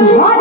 What?